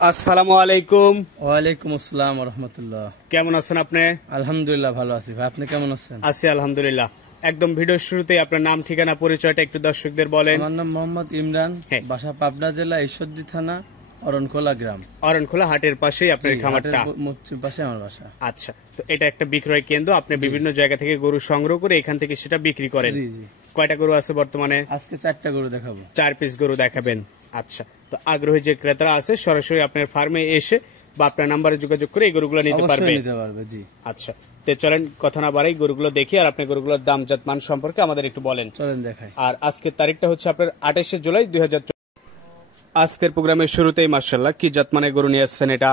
আসসালামু আলাইকুম। ওয়ালাইকুম আসসালাম ওয়া রাহমাতুল্লাহ। কেমন আছেন আপনি? আলহামদুলিল্লাহ ভালো আছি ভাই, আপনি কেমন আছেন? আছি আলহামদুলিল্লাহ। একদম ভিডিওর শুরুতেই আপনার নাম, ঠিকানা, পরিচয়টা একটু দর্শকদের বলেন। আমার নাম মোহাম্মদ ইমরান, হ্যাঁ। বাসা পাবনা জেলা ঈশ্বরদী থানা অরণখোলা গ্রাম। অরণখোলা হাটের পাশেই আপনার খামারটা। মসজিদ পাশে আমার বাসা। আচ্ছা, তো এটা একটা বিক্রয় কেন্দ্র, আপনি বিভিন্ন জায়গা থেকে গরু সংগ্রহ করে এখান থেকে সেটা বিক্রি করেন। জি জি। কয়টা গরু আছে বর্তমানে? আজকে 4টা গরু দেখাবো। 4 পিস গরু দেখাবেন। আচ্ছা, তো আগ্রহী যে ক্রেতারা আছে সরাসরি আপনার ফার্মে এসে বা আপনার নাম্বারে যোগাযোগ করে এই গরুগুলো নিতে পারবে। অবশ্যই নিতে পারবে। জি আচ্ছা, তো চলেন কথা না বাড়াই গরুগুলো দেখি, আর আপনি গরুগুলোর দাম জাত মান সম্পর্কে আমাদের একটু বলেন। চলেন দেখাই। আর আজকের তারিখটা হচ্ছে আপনার 28শে জুলাই 2024। আজকের প্রোগ্রামের শুরুতেই মাশাআল্লাহ কি জাতমানের গরু নিয়ে আসছেন? এটা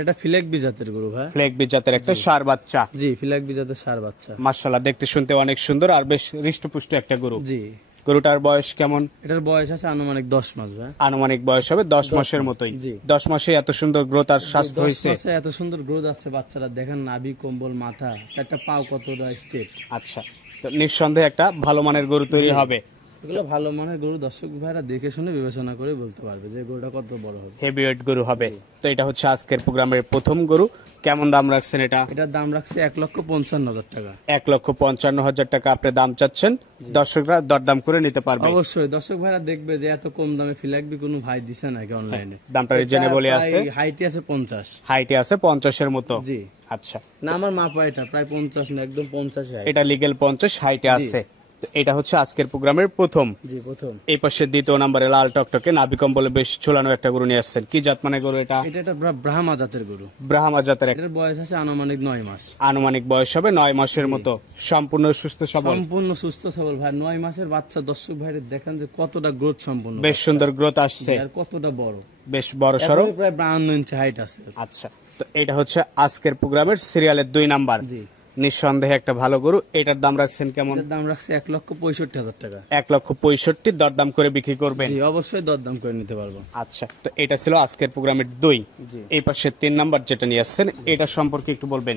এটা ফ্ল্যাগবি জাতের গরু ভাই। ফ্ল্যাগবি জাতের একটা ষাঁড় বাচ্চা। জি, ফ্ল্যাগবি জাতের ষাঁড় বাচ্চা। মাশাআল্লাহ দেখতে শুনতে অনেক সুন্দর আর বেশ হৃষ্টপুষ্ট একটা গরু। জি। গরুটার বয়স কেমন? এটার বয়স আছে আনুমানিক 10 মাস ভাই। আনুমানিক বয়স হবে 10 মাসের মতোই। জি। 10 মাসে এত সুন্দর গ্রোথ আর স্বাস্থ্য 10 হয়েছে। মাসে এত সুন্দর গ্রোথ আছে বাচ্চারা, দেখেন নাভি, কম্বল, মাথা, 4টা পাও কতটা স্ট্রেট। আচ্ছা, তো নিঃসন্দেহে একটা ভালো মানের গরু তৈরি হবে। এগুলো ভালো মানের গরু, দর্শক ভাইরা দেখে শুনে বিবেচনা করে বলতে পারবে যে গরুটা কত বড় হবে। হেভিওয়েট গরু হবে। তো এটা হচ্ছে আজকের প্রোগ্রামের প্রথম গরু। কেমন দাম রাখছেন এটা? এটার দাম রাখছে 1,55,000 টাকা। 1,55,000 টাকা আপনি দাম চাচ্ছেন, দর্শকরা দরদাম করে নিতে পারবে। অবশ্যই দর্শক ভাইরা দেখবে যে এত কম দামে ফিলাকবি কোনো ভাই দিছে নাকি অনলাইনে। দামটা রিজনেবলই আছে। হাইটে আছে 50। হাইটে আছে 50 এর মতো। জি। আচ্ছা, না আমার মাপা এটা প্রায় 50 না, একদম 50 হাইট। এটা লিগ্যাল 50 হাইটে আছে। তো এটা হচ্ছে আজকের প্রোগ্রামের প্রথম। জি প্রথম। এই পাশে দ্বিতীয় নম্বরে লাল টকটকে নাভি কম্বলে বেশ ঝুলানো একটা গরু নিয়ে আসছেন। কি জাত মানে গরু এটা? এটা একটা ব্রাহ্মা জাতের গরু। ব্রাহ্মা জাতের একটা। এটার বয়স আছে আনুমানিক 9 মাস। আনুমানিক বয়স হবে 9 মাসের মতো। সম্পূর্ণ সুস্থ সবল। সম্পূর্ণ সুস্থ সবল ভাই। 9 মাসের বাচ্চা, দর্শক ভাইরা দেখেন যে কতটা গ্রোথ সম্পূর্ণ। বেশ সুন্দর গ্রোথ আসছে। আর কতটা বড়। বেশ বড় সরো। প্রায় 52 ইঞ্চি হাইট আছে। আচ্ছা, তো এটা হচ্ছে আজকের প্রোগ্রামের সিরিয়ালের 2 নাম্বার। জি। নিঃসন্দেহে একটা ভালো গরু। এটার দাম রাখছেন কেমন? এটার দাম রাখছে 1,65,000 টাকা। 1,65,000 দরদাম করে বিক্রি করবেন। জি অবশ্যই দরদাম করে নিতে পারবো। আচ্ছা, তো এটা ছিল আজকের প্রোগ্রামের 2। জি। এই পাশে 3 নাম্বার যেটা নিয়ে আসছেন এটা সম্পর্কে একটু বলবেন।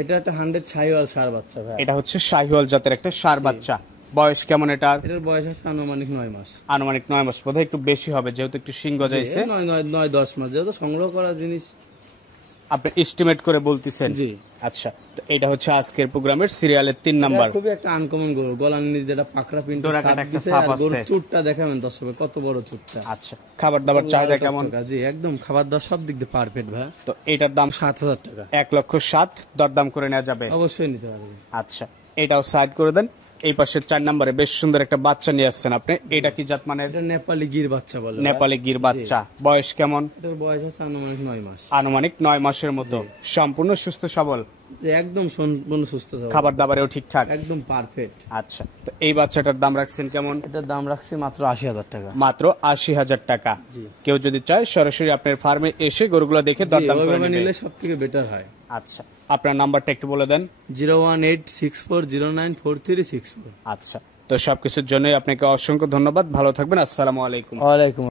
এটা একটা 100 শাহিওয়াল ষাঁড় বাচ্চা ভাই। এটা হচ্ছে শাহিওয়াল জাতের একটা ষাঁড় বাচ্চা। বয়স কেমন এটার? এটার বয়স আছে আনুমানিক 9 মাস। আনুমানিক 9 মাস, বোধহয় একটু বেশি হবে যেহেতু একটু সিং গজাইছে। 9-10 মাস, যেহেতু সংগ্রহ করা জিনিস আপনি এস্টিমেট করে বলতেছেন। জি। আচ্ছা, তো এটা হচ্ছে আজকের প্রোগ্রামের সিরিয়ালের 3 নাম্বার। খুবই একটা আনকমন গরু। গলার নিচে যেটা পাকড়া প্রিন্ট ডোরাকাটা একটা ছাপ আছে। গরুর চুটটা দেখাবেন দর্শক, কত বড় চুটটা। আচ্ছা, খাবার দাবার চাহিদা কেমন? জি একদম খাবার দাবার সব দিক দিয়ে পারফেক্ট ভাই। তো এটার দাম 7,000 টাকা। 1,07,000 দরদাম করে নেওয়া যাবে। অবশ্যই নিতে পারবেন। আচ্ছা, এটাও সাইড করে দেন। এই পাশে 4 নম্বরে বেশ সুন্দর একটা বাচ্চা নিয়ে আসছেন আপনি। এটা কি জাত মানে? এটা নেপালি গির বাচ্চা বলে। নেপালি গির বাচ্চা। বয়স কেমন? এটার বয়স আছে আনুমানিক 9 মাস। আনুমানিক 9 মাসের মতো। সম্পূর্ণ সুস্থ সবল। যে একদম সম্পূর্ণ সুস্থ সবল। খাবার দাবারেও ঠিকঠাক। একদম পারফেক্ট। আচ্ছা, তো এই বাচ্চাটার দাম রাখছেন কেমন? এটার দাম রাখছি মাত্র 80,000 টাকা। মাত্র 80,000 টাকা। জি। কেউ যদি চায় সরাসরি আপনার ফার্মে এসে গরুগুলো দেখে দরদাম করে ওইভাবে নেবে। নিলে সবথেকে বেটার হয়। আচ্ছা, আপনার নাম্বারটা একটু বলে দেন। 01864094364। আচ্ছা, তো সবকিছুর জন্যই আপনাকে অসংখ্য ধন্যবাদ। ভালো থাকবেন। আসসালামু আলাইকুম। ওয়ালাইকুম